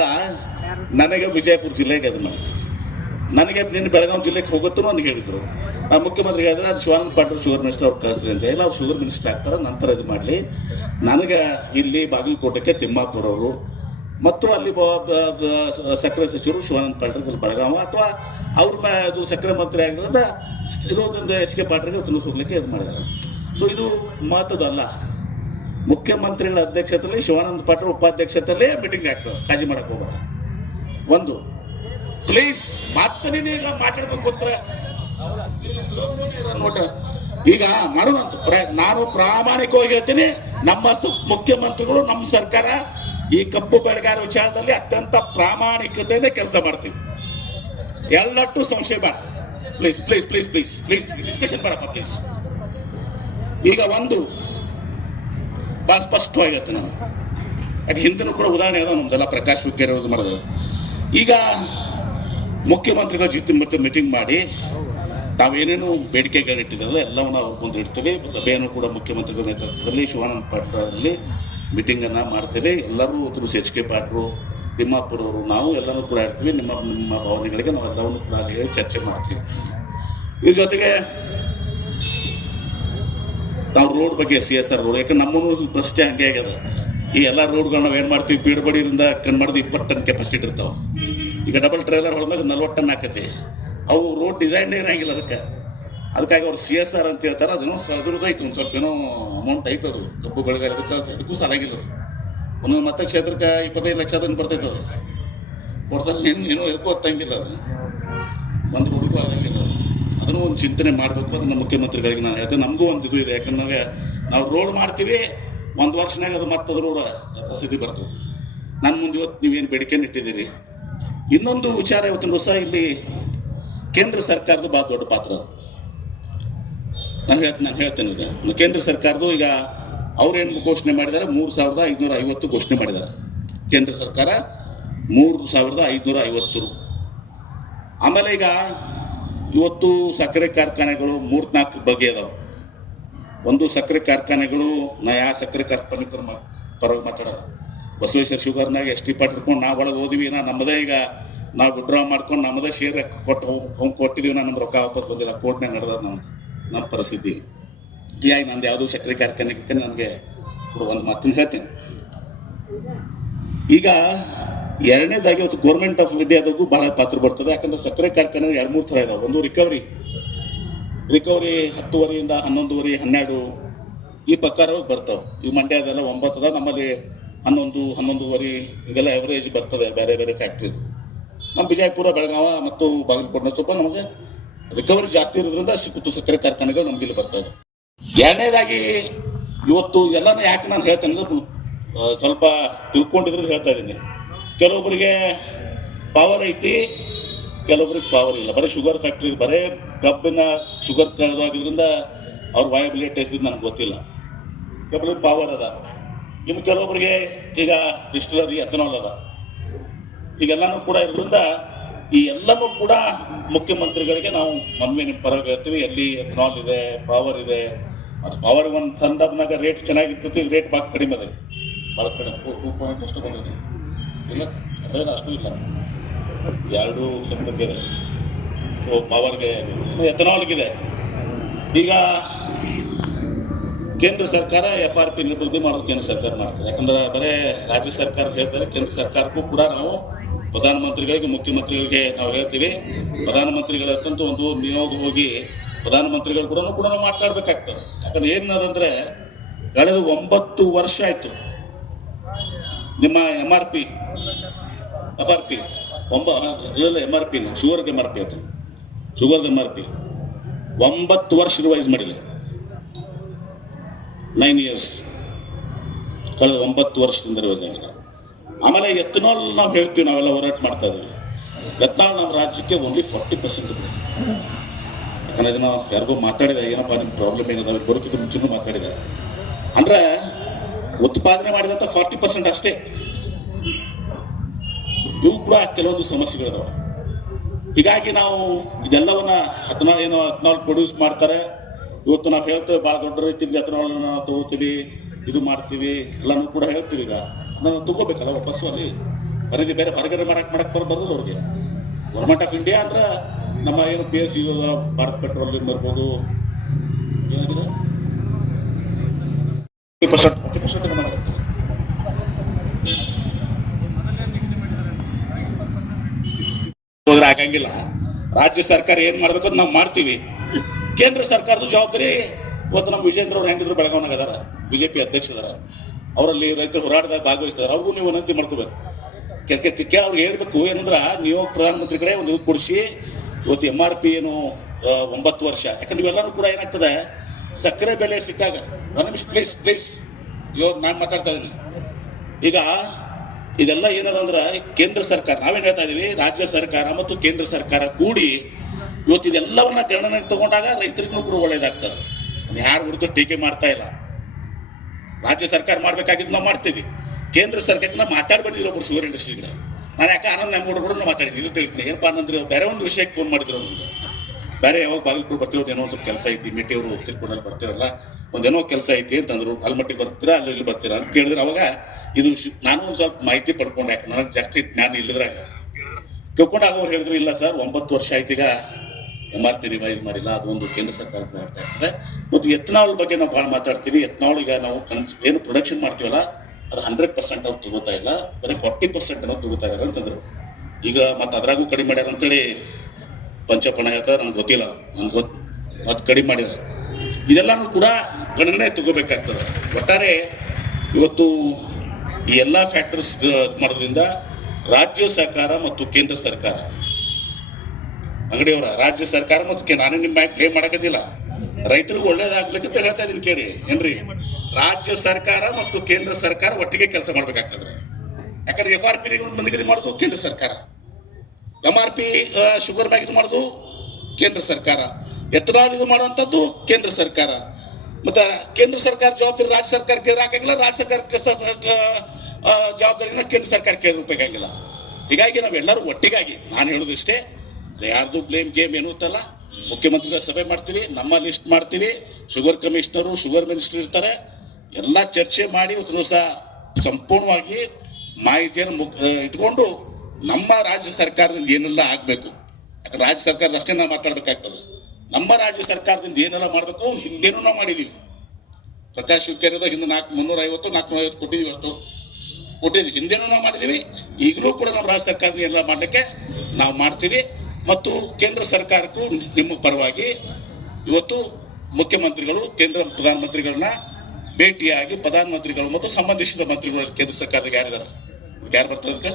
[SPEAKER 4] ನನಗೆ ವಿಜಯಪುರ ಜಿಲ್ಲೆಗೆ ಅದನ್ನ ನನಗೆ ನಿನ್ನ ಬೆಳಗಾವಿ ಜಿಲ್ಲೆಗೆ ಹೋಗುತ್ತೂ ಅಂತ ಹೇಳಿದ್ರು. ಮುಖ್ಯಮಂತ್ರಿ ಹೇಳಿದ್ರೆ ನಾನು ಶಿವಾನಂದ ಪಾಟೀಲ್ ಶುಗರ್ ಮಿನಿಸ್ಟರ್ ಅವ್ರು ಕಳಿಸ್ರಿ ಅಂತ ಹೇಳಿ ಅವ್ರು ಶುಗರ್ ಮಿನಿಸ್ಟರ್ ಆಗ್ತಾರೆ, ನಂತರ ಇದು ಮಾಡಲಿ. ನನಗೆ ಇಲ್ಲಿ ಬಾಗಲಕೋಟೆಗೆ ತಿಮ್ಮಾಪುರ ಅವರು ಮತ್ತು ಅಲ್ಲಿ ಸಕ್ಕರೆ ಸಚಿವರು ಶಿವಾನಂದ ಪಾಟೀಲ್ ಬೆಳಗಾವ, ಅಥವಾ ಅವ್ರ ಅದು ಸಕ್ಕರೆ ಮಂತ್ರಿ ಆಗಿರೋದ್ರಿಂದ ಇರೋದೊಂದು ಎಚ್ ಕೆ ಪಾಟೀಲ್ಗೆ ಹೋಗ್ಲಿಕ್ಕೆ ಇದು ಮಾಡಿದ್ದಾರೆ ಸೊ ಇದು ಮಹತ್ವದಲ್ಲ ಮುಖ್ಯಮಂತ್ರಿಗಳ ಅಧ್ಯಕ್ಷತೆಯಲ್ಲಿ ಶಿವಾನಂದ ಪಾಟೀಲ್ ಉಪಾಧ್ಯಕ್ಷತೆಯಲ್ಲೇ ಮೀಟಿಂಗ್ ಆಗ್ತದೆ ಕಾಜಿ ಮಾಡಕ್ಕೆ ಹೋಗೋಣ ಒಂದು ಪ್ಲೀಸ್ ಮತ್ತೆ ನೀನು ಈಗ ಮಾತಾಡ್ಬೇಕು ನೋಟ ಈಗ ಮಾಡುವಂತ ನಾನು ಪ್ರಾಮಾಣಿಕವಾಗಿ ಹೇಳ್ತೀನಿ, ನಮ್ಮ ಮುಖ್ಯಮಂತ್ರಿಗಳು, ನಮ್ಮ ಸರ್ಕಾರ ಈ ಕಬ್ಬು ಬೆಳೆಗಾರ ವಿಚಾರದಲ್ಲಿ ಅತ್ಯಂತ ಪ್ರಾಮಾಣಿಕತೆಯಿಂದ ಕೆಲಸ ಮಾಡ್ತೀವಿ. ಎಲ್ಲಟ್ಟು ಸಂಶಯ ಬೇಡ. Please please please please please discussion ಬೇಡಪ್ಪ ಪ್ಲೀಸ್ ಈಗ ಒಂದು ಭಾಳ ಸ್ಪಷ್ಟವಾಗಿರುತ್ತೆ ನಾನು. ಯಾಕೆ ಹಿಂದಿನ ಕೂಡ ಉದಾಹರಣೆ ಅದ ನಮ್ದೆಲ್ಲ ಪ್ರಕಾಶ್ ಹುಕ್ಕೇರಿ ಮಾಡೋದು. ಈಗ ಮುಖ್ಯಮಂತ್ರಿಗಳ ಜೊತೆ ಮತ್ತೆ ಮೀಟಿಂಗ್ ಮಾಡಿ ತಾವೇನೇನು ಬೇಡಿಕೆಗಳಿಟ್ಟಿದ್ದಾರಲ್ಲ ಎಲ್ಲವನ್ನು ಅವ್ರ ಮುಂದೆ ಇಡ್ತೀವಿ ಸಭೆಯನ್ನು ಕೂಡ ಮುಖ್ಯಮಂತ್ರಿಗಳ ನೇತೃತ್ವದಲ್ಲಿ ಶಿವಾನಂದ ಪಾಟೀಲ್ ಅವರಲ್ಲಿ ಮೀಟಿಂಗನ್ನು ಮಾಡ್ತೇವೆ. ಎಲ್ಲರೂ ಅದ್ರ ಎಚ್ ಕೆ ಪಾಟ್ರು ತಿಮ್ಮಾಪುರ ಅವರು ನಾವು ಎಲ್ಲರೂ ಕೂಡ ಇರ್ತೀವಿ. ನಿಮ್ಮ ನಿಮ್ಮ ಭಾವನೆಗಳಿಗೆ ನಾವು ಎಲ್ಲವನ್ನು ಕೂಡ ಅಲ್ಲಿ ಚರ್ಚೆ ಮಾಡ್ತೀವಿ. ಇದ್ರ ಜೊತೆಗೆ ನಾವು ರೋಡ್ ಬಗ್ಗೆ ಸಿ ಎಸ್ ಆರ್ ರೋಡ್, ಯಾಕಂದ್ರೆ ನಮ್ಮನ್ನು ಪ್ರಶ್ನೆ ಹಂಗೆ ಆಗ್ಯದ. ಈ ಎಲ್ಲ ನಾವು ಏನು ಮಾಡ್ತೀವಿ? ಪೀಡ್ಬಡಿಯಿಂದ ಮಾಡಿದ ಇಪ್ಪತ್ತು ಟನ್ ಕೆಪಾಸಿಟಿ ಇರ್ತಾವೆ ಈಗ ಡಬಲ್ ಟ್ರೇಲರ್ ಹೊಡೆದಾಗ ನಲ್ವತ್ತು ಟನ್ ಆಕತಿ. ಅವು ರೋಡ್ ಡಿಸೈನ್ ಇರಂಗಿಲ್ಲ ಅದಕ್ಕೆ. ಅದಕ್ಕಾಗಿ ಅವ್ರು ಸಿ ಎಸ್ ಆರ್ ಅಂತ ಹೇಳ್ತಾರೆ, ಅದನ್ನು ಅದ್ರದ್ದು ಐತೆ ಒಂದು ಸ್ವಲ್ಪ ಏನೋ ಅಮೌಂಟ್ ಐತೆ ಅದು ಕಬ್ಬು ಬೆಳೆಗಾರ ಅದಕ್ಕೆ ಅದಕ್ಕೂ ಸಾಲಾಗಿಲ್ಲ ಒಂದು ಒಂದೊಂದು ಮತ ಕ್ಷೇತ್ರಕ್ಕೆ ಇಪ್ಪತ್ತೈದು ಲಕ್ಷ ಅದನ್ನು ಬರ್ತೈತೆ ಅದು. ಕೊಡ್ದಲ್ಲಿ ಏನು ಏನೋ ಎದಕ್ಕೂ ಹೊತ್ತಂಗಿಲ್ಲ ಅದು. ಒಂದು ಹುಡುಗು ಆಗಂಗಿಲ್ಲ ಅದು. ಅದನ್ನು ಒಂದು ಚಿಂತನೆ ಮಾಡಬೇಕು ಅದನ್ನ ಮುಖ್ಯಮಂತ್ರಿಗಳಿಗೆ ನಾನು ಹೇಳ್ತೇನೆ. ನಮಗೂ ಒಂದು ಇದು ಇದೆ, ಯಾಕಂದ್ರೆ ನಾವು ರೋಡ್ ಮಾಡ್ತೀವಿ, ಒಂದು ವರ್ಷನಾಗ ಅದು ಮತ್ತೆ ಅದು ರೋಡ್ ಯಥಾಸ್ಥಿತಿ ಬರ್ತದೆ. ನನ್ನ ಮುಂದೆ ಇವತ್ತು ನೀವೇನು ಬೇಡಿಕೆ ಇಟ್ಟಿದ್ದೀರಿ? ಇನ್ನೊಂದು ವಿಚಾರ ಇವತ್ತಿನ ಹೊಸ ಇಲ್ಲಿ ಕೇಂದ್ರ ಸರ್ಕಾರದ ಭಾಳ ದೊಡ್ಡ ಪಾತ್ರ ಅದು. ನಾನು ಹೇಳ್ತ, ನಾನು ಹೇಳ್ತೇನೆ ಈಗ. ಕೇಂದ್ರ ಸರ್ಕಾರದ್ದು ಈಗ ಅವ್ರೇನು ಘೋಷಣೆ ಮಾಡಿದ್ದಾರೆ ಮೂರು ಸಾವಿರದ ಐದುನೂರ ಐವತ್ತು ಘೋಷಣೆ ಮಾಡಿದ್ದಾರೆ ಕೇಂದ್ರ ಸರ್ಕಾರ ಮೂರು ಸಾವಿರದ ಐದುನೂರ ಐವತ್ತು ಆಮೇಲೆ ಈಗ ಇವತ್ತು ಸಕ್ಕರೆ ಕಾರ್ಖಾನೆಗಳು ಮೂರ್ನಾಲ್ಕು ಬಗೆ ಅದಾವ. ಒಂದು ಸಕ್ಕರೆ ಕಾರ್ಖಾನೆಗಳು, ನಾ ಯಾವ ಸಕ್ಕರೆ ಕಾರ್ಖಾನೆ ಪರವಾಗಿ ಮಾತಾಡೋದು ಬಸವೇಶ್ವರ ಶುಗರ್ನಾಗ ಎಸ್ ಟಿ ಪಾಟ್ ಹಿಡ್ಕೊಂಡು ನಾವು ಒಳಗೆ ಹೋದಿವಿ, ನಾ ನಮ್ಮದೇ ಈಗ ನಾವು ವಿಡ್ರಾ ಮಾಡ್ಕೊಂಡು ನಮ್ಮದೇ ಶೇರ್ ಕೊಟ್ಟು ಅವ್ನು ಕೊಟ್ಟಿದ್ದೀವಿ ನಾನು ರೊಕ್ಕ ವಾಪಸ್ ಬಂದಿಲ್ಲ. ಕೋರ್ಟ್ನಾಗ ನಡೆದ ನಮ್ಮ ನಮ್ಮ ಪರಿಸ್ಥಿತಿ ಹೀಗಾಗಿ ನಂದು ಯಾವುದೋ ಸಕ್ಕರೆ ಕಾರ್ಖಾನೆಗೆ ನನಗೆ ಒಂದು ಮಾತನ್ನು ಹೇಳ್ತೀನಿ. ಈಗ ಎರಡನೇದಾಗಿ ಇವತ್ತು ಗೌರ್ಮೆಂಟ್ ಆಫ್ ಇಂಡಿಯಾದಾಗೂ ಬಹಳ ಪಾತ್ರ ಬರ್ತದೆ. ಯಾಕಂದ್ರೆ ಸಕ್ಕರೆ ಕಾರ್ಖಾನೆ ಎರಡು ಮೂರು ಥರ ಇದಾವೆ. ಒಂದು ರಿಕವರಿ ರಿಕವರಿ ಹತ್ತುವರೆಯಿಂದ ಹನ್ನೊಂದುವರೆ, ಹನ್ನೆರಡು ಈ ಪ್ರಕಾರ ಬರ್ತಾವೆ. ಈ ಮಂಡ್ಯದೆಲ್ಲ ಒಂಬತ್ತದ, ನಮ್ಮಲ್ಲಿ ಹನ್ನೊಂದು, ಹನ್ನೊಂದುವರೆ ಇದೆಲ್ಲ ಎವರೇಜ್ ಬರ್ತದೆ, ಬೇರೆ ಬೇರೆ ಫ್ಯಾಕ್ಟ್ರಿ ನಮ್ಮ ವಿಜಯಪುರ ಬೆಳಗಾವ ಮತ್ತು ಬಾಗಲಕೋಟೆ ಸ್ವಲ್ಪ ನಮಗೆ ರಿಕವರಿ ಜಾಸ್ತಿ ಇರೋದ್ರಿಂದ ಸಿಕ್ಕುತ್ತು ಸಕ್ಕರೆ ಕಾರ್ಖಾನೆಗಳು ನಮ್ಗೆ ಇಲ್ಲಿ ಬರ್ತವೆ ಎರಡನೇದಾಗಿ ಇವತ್ತು ಎಲ್ಲಾನು ಯಾಕೆ ನಾನು ಹೇಳ್ತೇನೆ ಅಂದ್ರೆ ಸ್ವಲ್ಪ ತಿಳ್ಕೊಂಡಿದ್ರೆ ಹೇಳ್ತಾ ಇದ್ದೀನಿ. ಕೆಲವೊಬ್ಬರಿಗೆ ಪವರ್ ಐತಿ ಕೆಲವೊಬ್ರಿಗೆ ಪವರ್ ಇಲ್ಲ. ಬರೀ ಶುಗರ್ ಫ್ಯಾಕ್ಟ್ರಿ ಬರೇ ಕಬ್ಬಿನ ಶುಗರ್ ಆಗಿದ್ರಿಂದ ಅವ್ರ ವಯಬಿಲಿಟಿ ಎಷ್ಟಿದೆ ನನಗೆ ಗೊತ್ತಿಲ್ಲ. ಕೆಲವೊಬ್ರಿಗೆ ಪವರ್ ಅದ. ಇನ್ನು ಕೆಲವೊಬ್ಬರಿಗೆ ಈಗ ಡಿಸ್ಟಿಲರಿ ಎಥನಾಲ್ ಅದ. ಈಗೆಲ್ಲಾನು ಕೂಡ ಇರೋದ್ರಿಂದ ಈ ಎಲ್ಲವೂ ಕೂಡ ಮುಖ್ಯಮಂತ್ರಿಗಳಿಗೆ ನಾವು ಮನವಿ ನಿಮ್ಮ ಪರವಾಗಿ ಹೇಳ್ತೀವಿ. ಎಲ್ಲಿ ಎಥನಾಲ್ ಇದೆ ಪವರ್ ಇದೆ. ಅದು ಪವರ್ ಒಂದು ಸಂದರ್ಭನಾಗ ರೇಟ್ ಚೆನ್ನಾಗಿರ್ತೈತಿ ರೇಟ್ ಭಾಳ ಕಡಿಮೆ ಅದ. ಭಾಳ ಕಡಿಮೆ. ಟೂ ಪಾಯಿಂಟ್ ಅಷ್ಟು ಬಂದಿದೆ. ಇಲ್ಲ ಅದೇನು ಅಷ್ಟು ಇಲ್ಲ. ಎರಡು ಸಂಪರ್ಕ ಇದೆ. ಪವರ್ಗೆ ಎಥನಾಲ್ಗಿದೆ ಈಗ ಕೇಂದ್ರ ಸರ್ಕಾರ ಎಫ್ ಆರ್ ಪಿ ನಿವೃತ್ತಿ ಮಾಡೋದು ಕೇಂದ್ರ ಸರ್ಕಾರ ಮಾಡ್ತದೆ. ಯಾಕಂದ್ರೆ ಬರೇ ರಾಜ್ಯ ಸರ್ಕಾರ ಹೇಳ್ತಾರೆ, ಕೇಂದ್ರ ಸರ್ಕಾರಕ್ಕೂ ಕೂಡ ನಾವು ಪ್ರಧಾನಮಂತ್ರಿಗಳಿಗೆ, ಮುಖ್ಯಮಂತ್ರಿಗಳಿಗೆ ನಾವು ಹೇಳ್ತೀವಿ, ಪ್ರಧಾನಮಂತ್ರಿಗಳ ಅತ್ಯಂತ ಒಂದು ನಿಯೋಗ ಹೋಗಿ ಪ್ರಧಾನಮಂತ್ರಿಗಳು ಕೂಡ ಕೂಡ ನಾವು ಮಾತಾಡ್ಬೇಕಾಗ್ತದೆ. ಯಾಕಂದ್ರೆ ಏನದಂದ್ರೆ ಕಳೆದ ಒಂಬತ್ತು ವರ್ಷ ಆಯ್ತು ನಿಮ್ಮ M R P F R P ಒಂಬ M R P ಶುಗರ್ಗೆ ಎಂ ಆರ್ ಪಿ ಆಯ್ತು ಶುಗರ್ದು ಎಂ ಆರ್ ಪಿ ಒಂಬತ್ತು ವರ್ಷ ರಿವೈಸ್ ಮಾಡಿಲ್ಲ. ನೈನ್ ಇಯರ್ಸ್ ಕಳೆದ ಒಂಬತ್ತು ವರ್ಷದಿಂದ ರಿವೈಸ್ ಆಗಿಲ್ಲ. ಆಮೇಲೆ ಎಥನಾಲ್ ನಾವು ಹೇಳ್ತೀವಿ, ನಾವೆಲ್ಲ ಹೋರಾಟ ಮಾಡ್ತಾ ಇದ್ದೀವಿ ಎಥನಾಲ್ ನಮ್ಮ ರಾಜ್ಯಕ್ಕೆ ಓನ್ಲಿ ಫಾರ್ಟಿ ಪರ್ಸೆಂಟ್ ಯಾಕಂದ್ರೆ ಇದನ್ನ ಯಾರಿಗೂ ಮಾತಾಡಿದೆ, ಏನಪ್ಪ ನಿಮ್ಮ ಪ್ರಾಬ್ಲಮ್ ಏನಿದೆ ಬರೋಕ್ಕಿಂತ ಮುಂಚೆನೂ ಮಾತಾಡಿದೆ. ಅಂದ್ರೆ ಉತ್ಪಾದನೆ ಮಾಡಿದಂಥ ಫಾರ್ಟಿ ಪರ್ಸೆಂಟ್ ಅಷ್ಟೇ. ಇವು ಕೂಡ ಕೆಲವೊಂದು ಸಮಸ್ಯೆಗಳಿದಾವೆ. ಹೀಗಾಗಿ ನಾವು ಇದೆಲ್ಲವನ್ನ ಹದಿನಾಲ್ ಏನು ಹದಿನಾಲ್ಕು ಪ್ರೊಡ್ಯೂಸ್ ಮಾಡ್ತಾರೆ. ಇವತ್ತು ನಾವು ಹೇಳ್ತೇವೆ, ಭಾಳ ದೊಡ್ಡ ರೀತಿಯಲ್ಲಿ ನಾವು ತಗೋತೀವಿ, ಇದು ಮಾಡ್ತೀವಿ, ಎಲ್ಲನೂ ಕೂಡ ಹೇಳ್ತೀವಿ ಈಗ. ಅದನ್ನು ತಗೋಬೇಕಲ್ಲ ವಾಪಸ್ಸು ಅಲ್ಲಿ? ಖರೀದಿ ಬೇರೆ ಹೊರಗಡೆ ಮಾಡಕ್ ಮಾಡಕ್ ಬರ್ಬಾರ್ದು ಅವ್ರಿಗೆ. ಗೌರ್ಮೆಂಟ್ ಆಫ್ ಇಂಡಿಯಾ ಅಂದ್ರೆ ನಮ್ಮ ಏನು P S U Bharat petroleum ಬರ್ಬೋದು. ಏನಾಗಿದೆ? ಪರ್ಸೆಂಟ್ ಪರ್ಸೆಂಟ್ ಹೋದ್ರೆ ಆಗಂಗಿಲ್ಲ. ರಾಜ್ಯ ಸರ್ಕಾರ ಏನ್ ಮಾಡ್ಬೇಕು ಅಂತ ನಾವು ಮಾಡ್ತೀವಿ. ಕೇಂದ್ರ ಸರ್ಕಾರದ ಜವಾಬ್ದಾರಿ, ಇವತ್ತು ನಮ್ಮ ವಿಜೇಂದ್ರ ಅವ್ರು ಹೆಂಗಿದ್ರು ಬೆಳಗಾವನಾಗ ಅದಾರ. ಬಿಜೆಪಿ ಅಧ್ಯಕ್ಷ ಅದಾರ. ಅವರಲ್ಲಿ ರೈತ ಹೋರಾಟದಾಗ ಭಾಗವಹಿಸ್ತಾರೆ, ಅವ್ರಿಗೂ ನೀವು ವಿನಂತಿ ಮಾಡ್ಕೋಬೇಕು. ಕೆಕ್ಕೆ ಅವ್ರಿಗೆ ಹೇಳ್ಬೇಕು, ಏನಂದ್ರ ನೀವು ಪ್ರಧಾನಮಂತ್ರಿ ಕಡೆ ಒಂದು ಕೊಡಿಸಿ, ಇವತ್ತು ಎಂ ಆರ್ ಪಿ ಏನು ಒಂಬತ್ತು ವರ್ಷ. ಯಾಕಂದ್ರೆ ಇವೆಲ್ಲರೂ ಕೂಡ ಏನಾಗ್ತದೆ, ಸಕ್ಕರೆ ಬೆಲೆ ಸಿಕ್ಕಾಗ ಒಂದು ನಿಮಿಷ ಪ್ಲೀಸ್ ಪ್ಲೀಸ್ ಇವಾಗ ನಾನು ಮಾತಾಡ್ತಾ ಇದ್ದೀನಿ. ಈಗ ಇದೆಲ್ಲ ಏನದಂದ್ರೆ ಕೇಂದ್ರ ಸರ್ಕಾರ, ನಾವೇನ್ ಹೇಳ್ತಾ ಇದೀವಿ, ರಾಜ್ಯ ಸರ್ಕಾರ ಮತ್ತು ಕೇಂದ್ರ ಸರ್ಕಾರ ಕೂಡಿ ಇವತ್ತು ಇದೆಲ್ಲವನ್ನ ಗಣನೆಗೆ ತಗೊಂಡಾಗ ರೈತರಿಗೂ ಕೂಡ ಒಳ್ಳೇದಾಗ್ತದೆ. ಯಾರು ವಿರುದ್ಧ ಟೀಕೆ ಮಾಡ್ತಾ ಇಲ್ಲ. ರಾಜ್ಯ ಸರ್ಕಾರ ಮಾಡ್ಬೇಕಾಗಿದ್ದು ನಾವು ಮಾಡ್ತೀವಿ. ಕೇಂದ್ರ ಸರ್ಕಾರಕ್ಕೆ ನಾವು ಮಾತಾಡಿ ಬಂದಿದ್ರು ಒಬ್ರು ಶುಗರ್ ಇಂಡಸ್ಟ್ರಿಗಳ ನಾನು ಯಾಕೆ ಆನಂದ್ ನಮ್ಮ ಕೂಡ ಮಾತಾಡಿದ್ದೀನಿ. ಇದು ತಿಳಿತೀನಿ ಏನಪ್ಪ ಅಂದ್ರೆ ಬೇರೆ ಒಂದು ವಿಷಯಕ್ಕೆ ಫೋನ್ ಮಾಡಿದ್ರು ನಮ್ಗೆ. ಬೇರೆ ಯಾವಾಗ ಬಾಗಲಕೋಟೆ ಬರ್ತೀವಿ ಏನೋ ಸ್ವಲ್ಪ ಕೆಲಸ ಐತಿ. ಮೆಟ್ಟಿ ಅವರು ತಿರ್ಕೊಂಡಲ್ಲಿ ಬರ್ತೀವಲ್ಲ ಒಂದೇನೋ ಕೆಲಸ ಐತಿ ಅಂತಂದ್ರು. ಅಲ್ಮಟ್ಟಿ ಬರ್ತೀರಾ, ಅಲ್ಲಿ ಇಲ್ಲಿ ಬರ್ತೀರಾ ಅಂತ ಕೇಳಿದ್ರೆ ಅವಾಗ ಇದು ನಾನು ಒಂದು ಸ್ವಲ್ಪ ಮಾಹಿತಿ ಪಡ್ಕೊಂಡೆ. ಯಾಕೆ ನನಗೆ ಜಾಸ್ತಿ ಜ್ಞಾನ ಇಲ್ಲದ್ರಾಗ. ತಿಳ್ಕೊಂಡಾಗ ಅವ್ರು ಹೇಳಿದ್ರು, ಇಲ್ಲ ಸರ್, ಒಂಬತ್ತು ವರ್ಷ ಆಯ್ತೀಗ ಎಂ ಆರ್ ಪಿ ರಿವೈಸ್ ಮಾಡಿಲ್ಲ ಅದೊಂದು ಕೇಂದ್ರ ಸರ್ಕಾರದ ಆಗ್ತಾ ಇರ್ತದೆ. ಮತ್ತು ಎತ್ನಾಳ್ ಬಗ್ಗೆ ನಾವು ಭಾಳ ಮಾತಾಡ್ತೀವಿ. ಎತ್ನಾಳ್ ಈಗ ನಾವು ಏನು ಪ್ರೊಡಕ್ಷನ್ ಮಾಡ್ತೀವಲ್ಲ, ಅದು ಹಂಡ್ರೆಡ್ ಪರ್ಸೆಂಟ್ ಅವ್ರು ತಗೋತಾ ಇಲ್ಲ. ಬರೀ ಫಾರ್ಟಿ ಪರ್ಸೆಂಟ್ ಅನ್ನೋದು ತಗೋತಾ ಇದಾರೆ ಅಂತಂದ್ರು. ಈಗ ಮತ್ತೆ ಅದ್ರಾಗೂ ಕಡಿಮೆ ಮಾಡ್ಯಾರ ಅಂತೇಳಿ ಪಂಚಪಣ ಹೇಳ್ತಾರೆ ನನಗೆ ಗೊತ್ತಿಲ್ಲ. ನನ್ಗೆ ಗೊತ್ತು ಮತ್ತೆ ಕಡಿಮೆ ಮಾಡಿದ್ದಾರೆ ಇದೆಲ್ಲನೂ ಕೂಡ ಗಣನೆ ತಗೋಬೇಕಾಗ್ತದೆ. ಒಟ್ಟಾರೆ ಇವತ್ತು ಈ ಎಲ್ಲ ಫ್ಯಾಕ್ಟರ್ಸ್ ಮಾಡೋದ್ರಿಂದ ರಾಜ್ಯ ಸರ್ಕಾರ ಮತ್ತು ಕೇಂದ್ರ ಸರ್ಕಾರ ಅಂಗಡಿಯವರ ರಾಜ್ಯ ಸರ್ಕಾರ ಮತ್ತು ನಾನು ನಿಮ್ಮ ಕ್ಲೇಮ್ ಮಾಡಕತ್ತಿಲ್ಲ. ರೈತರಿಗೆ ಒಳ್ಳೇದಾಗ್ಲಿಕ್ಕೆ ಹೇಳ್ತಾ ಇದೀನಿ ಕೇಳಿ. ಏನ್ರಿ? ರಾಜ್ಯ ಸರ್ಕಾರ ಮತ್ತು ಕೇಂದ್ರ ಸರ್ಕಾರ ಒಟ್ಟಿಗೆ ಕೆಲಸ ಮಾಡ್ಬೇಕಾಗ್ತದೆ. ಯಾಕಂದ್ರೆ ಎಫ್ ಆರ್ ಪಿ ನಿಗದಿ ಮಾಡುದು ಕೇಂದ್ರ ಸರ್ಕಾರ. ಎಂ ಆರ್ ಪಿ ಶುಗರ್ ಮ್ಯಾಗ್ ಇದು ಮಾಡುದು ಕೇಂದ್ರ ಸರ್ಕಾರ. ಎತ್ತನಾಲ್ ಇದು ಮಾಡುವಂಥದ್ದು ಕೇಂದ್ರ ಸರ್ಕಾರ. ಮತ್ತೆ ಕೇಂದ್ರ ಸರ್ಕಾರ ಜವಾಬ್ದಾರಿ ರಾಜ್ಯ ಸರ್ಕಾರಕ್ಕೆ ಹಾಕಂಗಿಲ್ಲ, ರಾಜ್ಯ ಸರ್ಕಾರಕ್ಕೆ ಜವಾಬ್ದಾರಿನ ಕೇಂದ್ರ ಸರ್ಕಾರಕ್ಕೆ ಕೇಳಬೇಕಾಗಿಲ್ಲ ಹೀಗಾಗಿ ನಾವೆಲ್ಲರೂ ಒಟ್ಟಿಗಾಗಿ, ನಾನು ಹೇಳುದು ಇಷ್ಟೇ ಯಾರ್ದು ಬ್ಲೇಮ್ ಗೇಮ್ ಏನು ಅಂತಲ್ಲ ಮುಖ್ಯಮಂತ್ರಿಗಳ ಸಭೆ ಮಾಡ್ತೀವಿ, ನಮ್ಮ ಲಿಸ್ಟ್ ಮಾಡ್ತೀವಿ ಶುಗರ್ ಕಮಿಷನರು ಶುಗರ್ ಮಿನಿಸ್ಟರ್ ಇರ್ತಾರೆ. ಎಲ್ಲ ಚರ್ಚೆ ಮಾಡಿ ಒಂದು ದಿವಸ ಸಂಪೂರ್ಣವಾಗಿ ಮಾಹಿತಿಯನ್ನು ಮುಕ್ ಇಟ್ಕೊಂಡು ನಮ್ಮ ರಾಜ್ಯ ಸರ್ಕಾರದಿಂದ ಏನೆಲ್ಲ ಆಗಬೇಕು? ಯಾಕಂದ್ರೆ ರಾಜ್ಯ ಸರ್ಕಾರದ ಅಷ್ಟೇ ನಾವು ಮಾತಾಡಬೇಕಾಗ್ತದೆ. ನಮ್ಮ ರಾಜ್ಯ ಸರ್ಕಾರದಿಂದ ಏನೆಲ್ಲ ಮಾಡಬೇಕು? ಹಿಂದೇನೂ ನಾವು ಮಾಡಿದ್ದೀವಿ ಪ್ರಕಾಶ್ ಹುಕ್ಕೇರಿದ ಹಿಂದೆ ನಾಲ್ಕು ಮುನ್ನೂರ ಐವತ್ತು ನಾಲ್ಕುನೂರ ಐವತ್ತು ಕೊಟ್ಟಿದ್ದೀವಿ ಅಷ್ಟು ಕೊಟ್ಟಿದ್ದೀವಿ ಹಿಂದೇನೂ ನಾವು ಮಾಡಿದ್ದೀವಿ ಈಗಲೂ ಕೂಡ ನಮ್ಮ ರಾಜ್ಯ ಸರ್ಕಾರದಿಂದ ಏನೆಲ್ಲ ಮಾಡಲಿಕ್ಕೆ ನಾವು ಮಾಡ್ತೀವಿ. ಮತ್ತು ಕೇಂದ್ರ ಸರ್ಕಾರಕ್ಕೂ ನಿಮ್ಮ ಪರವಾಗಿ ಇವತ್ತು ಮುಖ್ಯಮಂತ್ರಿಗಳು, ಕೇಂದ್ರ ಪ್ರಧಾನಮಂತ್ರಿಗಳನ್ನ ಭೇಟಿಯಾಗಿ ಪ್ರಧಾನಮಂತ್ರಿಗಳು ಮತ್ತು ಸಂಬಂಧಿಸಿದ ಮಂತ್ರಿಗಳು ಕೇಂದ್ರ ಸರ್ಕಾರದಾಗ ಯಾರಿದ್ದಾರೆ ಯಾರು ಬರ್ತಾರೆ ಅದಕ್ಕೆ?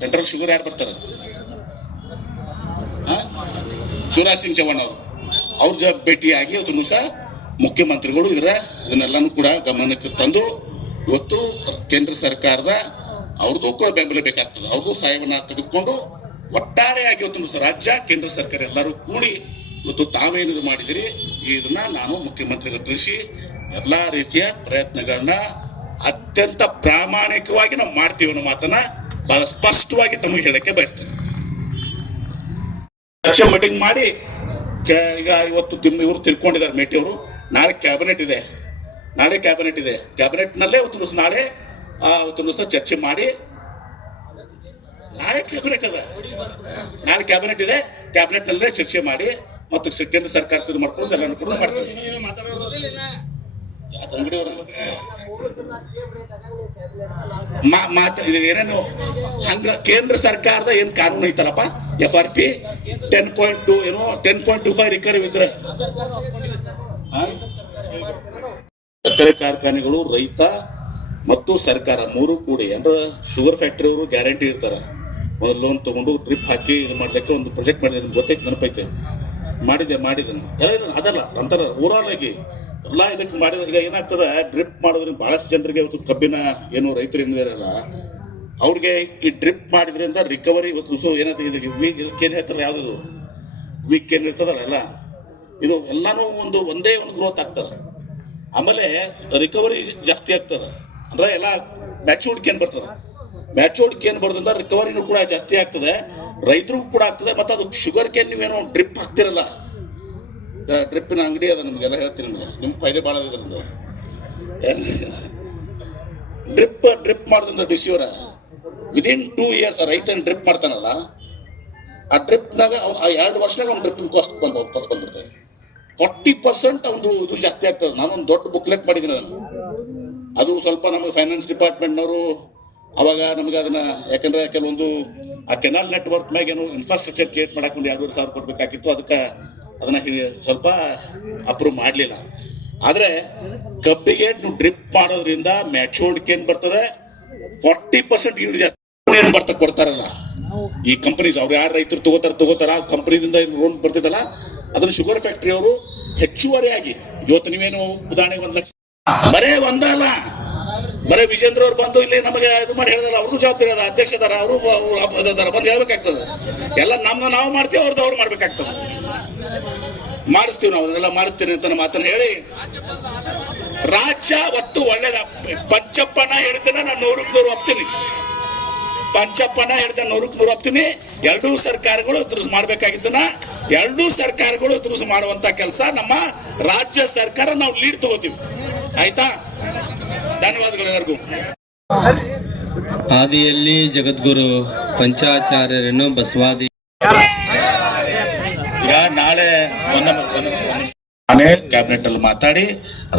[SPEAKER 4] ಸೆಂಟ್ರಲ್ ಶುಗರ್ ಯಾರು ಬರ್ತಾರೆ? ಶಿವರಾಜ್ ಸಿಂಗ್ ಚೌಹಾಣ್ ಅವರು. ಅವ್ರ ಭೇಟಿಯಾಗಿ ಅದನ್ನು ಸಹ ಮುಖ್ಯಮಂತ್ರಿಗಳು ಇದರ ಇದನ್ನೆಲ್ಲನೂ ಕೂಡ ಗಮನಕ್ಕೆ ತಂದು ಇವತ್ತು ಕೇಂದ್ರ ಸರ್ಕಾರದ ಅವ್ರದ್ದು ಕೂಡ ಬೆಂಬಲ ಬೇಕಾಗ್ತದೆ. ಅವ್ರಿಗೂ ಸಹಾಯವನ್ನ ತೆಗೆದುಕೊಂಡು ಒಟ್ಟಾರೆಯಾಗಿ ಇವತ್ತು ರಾಜ್ಯ, ಕೇಂದ್ರ ಸರ್ಕಾರ ಎಲ್ಲರೂ ಕೂಡಿ ಇವತ್ತು ತಾವೇನಿದು ಮಾಡಿದಿರಿ, ಇದನ್ನ ನಾನು ಮುಖ್ಯಮಂತ್ರಿಗಳು ತಿಳಿಸಿ ಎಲ್ಲಾ ರೀತಿಯ ಪ್ರಯತ್ನಗಳನ್ನ ಅತ್ಯಂತ ಪ್ರಾಮಾಣಿಕವಾಗಿ ನಾವು ಮಾಡ್ತೀವಿ ಅನ್ನೋ ಮಾತನ್ನ ಬಹಳ ಸ್ಪಷ್ಟವಾಗಿ ತಮಗೆ ಹೇಳಕ್ಕೆ ಬಯಸ್ತೇನೆ. ಚರ್ಚೆ ಮೀಟಿಂಗ್ ಮಾಡಿ ಈಗ ಇವತ್ತು ಇವರು ತಿಳ್ಕೊಂಡಿದ್ದಾರೆ ಮೇಟಿ ಅವರು, ನಾಳೆ ಕ್ಯಾಬಿನೆಟ್ ಇದೆ. ನಾಳೆ ಕ್ಯಾಬಿನೆಟ್ ಇದೆ. ಕ್ಯಾಬಿನೆಟ್ ನಲ್ಲೇ ಇವತ್ತು ನಾಳೆ ಇವತ್ತು ಚರ್ಚೆ ಮಾಡಿ ನಾಳೆ ಕ್ಯಾಬಿನೆಟ್ ಅದ ನಾಳೆ ಕ್ಯಾಬಿನೆಟ್ ಇದೆ. ಕ್ಯಾಬಿನೆಟ್ ಅಲ್ಲೇ ಚರ್ಚೆ ಮಾಡಿ ಮತ್ತು ಕೇಂದ್ರ ಸರ್ಕಾರ ಇದು ಮಾಡ್ಕೊಂಡು ಎಲ್ಲ ಕೂಡ ಮಾಡ್ತೀವಿ. ಯಾವ್ದು ಮಾ- ಮಾತ ಇದು ಏನೇನು? ಹಂಗ ಕೇಂದ್ರ ಸರ್ಕಾರದ ಏನ್ ಕಾನೂನು ಐತಲ್ಲಪ್ಪ? F R P ten point two ಏನೋ ten point two five recovery ಇದ್ರೆ? ಸಕ್ಕರೆ ಕಾರ್ಖಾನೆಗಳು, ರೈತ ಮತ್ತು ಸರ್ಕಾರ ಮೂರು ಕೂಡಿ ಅಂದ್ರೆ ಶುಗರ್ ಫ್ಯಾಕ್ಟರಿ ಅವರು ಗ್ಯಾರಂಟಿ ಇರ್ತಾರ. ಒಂದು ಲೋನ್ ತಗೊಂಡು ಟ್ರಿಪ್ ಹಾಕಿ ಇದು ಮಾಡ್ಲಿಕ್ಕೆ ಒಂದು ಪ್ರಾಜೆಕ್ಟ್ ಮಾಡಿದೆ ನಿಮ್ಗೆ ಗೊತ್ತೈತೆ, ನೆನಪೈತೆ. ಮಾಡಿದೆ ಮಾಡಿದೆ ಎಲ್ಲ ಅದಲ್ಲ, ನಂತರ ಓವರಾಲ್ ಆಗಿ ಎಲ್ಲ ಇದಕ್ಕೆ ಮಾಡಿದ್ರೆ ಈಗ ಏನಾಗ್ತದೆ ಡ್ರಿಪ್ ಮಾಡೋದ್ರಿಂದ ಬಹಳಷ್ಟು ಜನರಿಗೆ ಇವತ್ತು ಕಬ್ಬಿನ ಏನು ರೈತರು ಏನಿದಾರಲ್ಲ ಅವ್ರಿಗೆ ಈ ಡ್ರಿಪ್ ಮಾಡಿದ್ರಿಂದ ರಿಕವರಿ ಇವತ್ತು ಸೊ ಏನಾಯ್ತು ಇದಕ್ಕೆ ವೀಕ್ ಇದಕ್ಕೆ ಏನು ಹೇಳ್ತಾರೆ ಯಾವುದು ವೀಕ್ ಏನು ಇರ್ತದಲ್ಲ ಎಲ್ಲ? ಇದು ಎಲ್ಲಾನು ಒಂದು ಒಂದೇ ಒಂದು ಗ್ರೋತ್ ಆಗ್ತದೆ. ಆಮೇಲೆ ರಿಕವರಿ ಜಾಸ್ತಿ ಆಗ್ತದೆ. ಅಂದ್ರೆ ಎಲ್ಲ ಮ್ಯಾಚೂರ್ಡ್ ಏನು ಬರ್ತದೆ? ಮ್ಯಾಚೂರ್ಡ್ ಕೇನ್ ಬರೋದ್ರಿಂದ ರಿಕವರಿನೂ ಕೂಡ ಜಾಸ್ತಿ ಆಗ್ತದೆ. ರೈತರು ಕೂಡ ಆಗ್ತದೆ. ಮತ್ತೆ ಅದು ಶುಗರ್ ಕೇನ್ ನೀವೇನು ಡ್ರಿಪ್ ಹಾಕ್ತಿರಲ್ಲ. ಡ್ರಿಪ್ಪಿನ ಅಂಗಡಿ ಅದ ನಿಮ್ಗೆಲ್ಲ ಹೇಳ್ತೀನಿ ನಿಮ್ಗೆ. ನಿಮ್ ಫೈದೆ ಭಾಳ ಇದೆ ನಮ್ದು. ಡ್ರಿಪ್ ಡ್ರಿಪ್ ಮಾಡೋದ್ರಿಂದ ಬಿಸಿಯವರ ವಿದಿನ್ ಟೂ ಇಯರ್ಸ್ ರೈತನ ಡ್ರಿಪ್ ಮಾಡ್ತಾನಲ್ಲ, ಆ ಡ್ರಿಪ್ನಾಗ ಆ ಎರಡು ವರ್ಷನಾಗ ಅವ್ನು ಡ್ರಿಪ್ ಕಾಸ್ಟ್ ಬಂದು, ವಾಪಸ್ ಬಂದ್ಬಿಡ್ತದೆ ಫಾರ್ಟಿ ಪರ್ಸೆಂಟ್ ಒಂದು ಇದು ಜಾಸ್ತಿ ಆಗ್ತದೆ. ನಾನೊಂದು ದೊಡ್ಡ ಬುಕ್ಲೆಟ್ ಮಾಡಿದ್ದೀನಿ ಅದನ್ನು. ಅದು ಸ್ವಲ್ಪ ನಮ್ಮ ಫೈನಾನ್ಸ್ ಡಿಪಾರ್ಟ್ಮೆಂಟ್ನವರು ಅವಾಗ ನಮ್ಗೆ ಅದನ್ನ ಯಾಕಂದ್ರೆ ಕೆಲವೊಂದು ಆ ಕೆನಾಲ್ ನೆಟ್ವರ್ಕ್ ಮ್ಯಾಗ ಏನು ಇನ್ಫ್ರಾಸ್ಟ್ರಕ್ಚರ್ ಕ್ರಿಯೇಟ್ ಮಾಡಕ್ಕೆ ಒಂದು ಎರಡೂವರೆ ಸಾವಿರ ಕೊಡ್ಬೇಕಾಗಿತ್ತು. ಅದಕ್ಕೆ ಅದನ್ನ ಸ್ವಲ್ಪ ಅಪ್ರೂವ್ ಮಾಡಲಿಲ್ಲ. ಆದ್ರೆ ಕಬ್ಬಿಗೆ ಡ್ರಿಪ್ ಮಾಡೋದ್ರಿಂದ ಮ್ಯಾಚೋರ್ಡ್ ಏನ್ ಬರ್ತದೆ? ಫಾರ್ಟಿ ಪರ್ಸೆಂಟ್ ಇಳು ಜಾಸ್ತಿ ಏನ್ ಬರ್ತಾ ಕೊಡ್ತಾರಲ್ಲ? ಈ ಕಂಪನೀಸ್ ಅವ್ರು ಯಾರು ರೈತರು ತಗೋತಾರ ತಗೋತಾರ ಕಂಪನಿದಿಂದ ಲೋನ್ ಬರ್ತೈತಲ್ಲ ಅದನ್ನ ಶುಗರ್ ಫ್ಯಾಕ್ಟ್ರಿ ಅವರು ಹೆಚ್ಚುವರಿಯಾಗಿ, ಇವತ್ತು ನೀವೇನು ಉದಾಹರಣೆಗೆ ಒಂದ್ ಲಕ್ಷ ಬರೇ ಒಂದಲ್ಲ. ಬರೇ ವಿಜೇಂದ್ರ ಅವ್ರು ಬಂದು ಇಲ್ಲಿ ನಮಗೆ ಇದು ಮಾಡಿ ಹೇಳಿದಾರೆ ಅವ್ರದ್ದು ಜವಾಬ್ದಾರಿ ಅದ, ಅಧ್ಯಕ್ಷ ಅದಾರ, ಅವರು ಬಂದು ಹೇಳ್ಬೇಕಾಗ್ತದೆ. ಎಲ್ಲ ನಮ್ದು ನಾವು ಮಾಡ್ತೀವಿ ಅವ್ರದ್ದು ಅವ್ರು ಮಾಡ್ಬೇಕಾಗ್ತದೆ. ಮಾಡಿಸ್ತೀವಿ ನಾವು, ಅದನ್ನೆಲ್ಲ ಮಾಡಿಸ್ತೀವಿ ಅಂತ ಮಾತನ್ನ ಹೇಳಿ. ರಾಜ್ಯ ಒತ್ತು ಒಳ್ಳೇದ. ಪಂಚಪ್ಪನ ಹೇಳ್ತೇನೆ ನಾನು ನೂರಕ್ಕೆ ನೂರು ಒಪ್ತೀನಿ. ಪಂಚಪ್ಪನ ಹೇಳ್ತೇನೆ ನೂರಕ್ಕೆ ನೂರು ಒಪ್ತೀನಿ. ಎರಡೂ ಸರ್ಕಾರಗಳು ತುರುಸು ಮಾಡ್ಬೇಕಾಗಿದ್ದನ್ನ, ಎರಡೂ ಸರ್ಕಾರಗಳು ತುರುಸು ಮಾಡುವಂತ ಕೆಲಸ ನಮ್ಮ ರಾಜ್ಯ ಸರ್ಕಾರ ನಾವು ಲೀಡ್ ತಗೋತೀವಿ. ಆಯ್ತಾ? ಧನ್ಯವಾದಗಳು ಎಲ್ಲರಿಗೂ
[SPEAKER 1] ಆದಿಯಲ್ಲಿ ಜಗದ್ಗುರು ಪಂಚಾಚಾರ್ಯರನ್ನು ಬಸವಾದಿ
[SPEAKER 4] ಈಗ ನಾಳೆ ನಾನೇ ಕ್ಯಾಬಿನೆಟ್ ಅಲ್ಲಿ ಮಾತಾಡಿ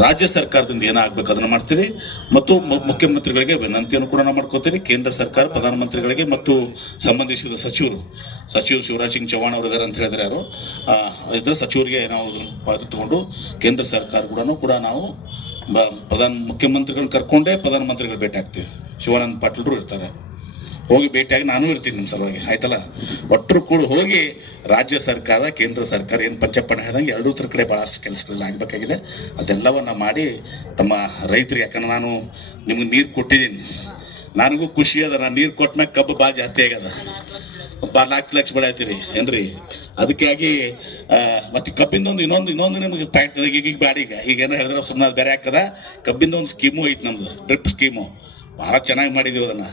[SPEAKER 4] ರಾಜ್ಯ ಸರ್ಕಾರದಿಂದ ಏನಾಗಬೇಕು ಅದನ್ನ ಮಾಡ್ತೀವಿ ಮತ್ತು ಮುಖ್ಯಮಂತ್ರಿಗಳಿಗೆ ವಿನಂತಿಯನ್ನು ಕೂಡ ನಾವು ಮಾಡ್ಕೋತೀವಿ ಕೇಂದ್ರ ಸರ್ಕಾರ ಪ್ರಧಾನಮಂತ್ರಿಗಳಿಗೆ ಮತ್ತು ಸಂಬಂಧಿಸಿದ ಸಚಿವರು. ಸಚಿವ ಶಿವರಾಜ್ ಸಿಂಗ್ ಚೌಹಾಣ್ ಅವರು ಇದಾರೆ ಅಂತ ಹೇಳಿದ್ರೆ ಯಾರು? ಇದ್ರೆ ಸಚಿವರಿಗೆ ನಾವು ಪಾತ್ರ ತಗೊಂಡು ಕೇಂದ್ರ ಸರ್ಕಾರ ಕೂಡ ಕೂಡ ನಾವು ಪ್ರಧಾನ ಮುಖ್ಯಮಂತ್ರಿಗಳನ್ನ ಕರ್ಕೊಂಡೇ ಪ್ರಧಾನಮಂತ್ರಿಗಳು ಭೇಟಿ ಆಗ್ತೀವಿ. ಶಿವಾನಂದ ಪಾಟೀಲ್ರು ಇರ್ತಾರೆ. ಹೋಗಿ ಭೇಟಿಯಾಗಿ ನಾನು ಇರ್ತೀನಿ ನಿಮ್ಮ ಸಲುವಾಗಿ. ಆಯ್ತಲ್ಲ? ಒಟ್ಟರು ಕೂಡ ಹೋಗಿ ರಾಜ್ಯ ಸರ್ಕಾರ, ಕೇಂದ್ರ ಸರ್ಕಾರ ಏನು ಪಂಚಪ್ಪಣ ಹೇಳ್ದಂಗೆ ಎರಡೂ ಥರ ಕಡೆ ಭಾಳಷ್ಟು ಕೆಲಸಗಳೆಲ್ಲ ಆಗಬೇಕಾಗಿದೆ. ಅದೆಲ್ಲವನ್ನ ಮಾಡಿ ತಮ್ಮ ರೈತರಿಗೆ ಯಾಕಂದ್ರೆ ನಾನು ನಿಮ್ಗೆ ನೀರು ಕೊಟ್ಟಿದ್ದೀನಿ. ನನಗೂ ಖುಷಿ ಅದ. ನಾನು ನೀರು ಕೊಟ್ಟ ಕಬ್ಬು ಭಾಳ ಜಾಸ್ತಿ ಆಗ್ಯದ. ಬಾ ನಾಲ್ಕು ಲಕ್ಷ ಬೆಳೆಯತ್ತೀರಿ ಏನ್ರಿ? ಅದಕ್ಕಾಗಿ ಮತ್ತೆ ಕಬ್ಬಿಂದ ಒಂದು ಇನ್ನೊಂದು ಇನ್ನೊಂದು ನಿಮಗೆ ಈಗ ಈಗ ಈಗ ಈಗ. ಏನೋ ಹೇಳಿದ್ರೆ ಸುಮ್ಮನೆ ಬೇರೆ ಹಾಕದ. ಕಬ್ಬಿಂದ ಒಂದು ಸ್ಕೀಮು ಐತಿ ನಮ್ದು ಡ್ರಿಪ್ ಸ್ಕೀಮು ಭಾಳ ಚೆನ್ನಾಗಿ ಮಾಡಿದೀವಿ ಅದನ್ನ.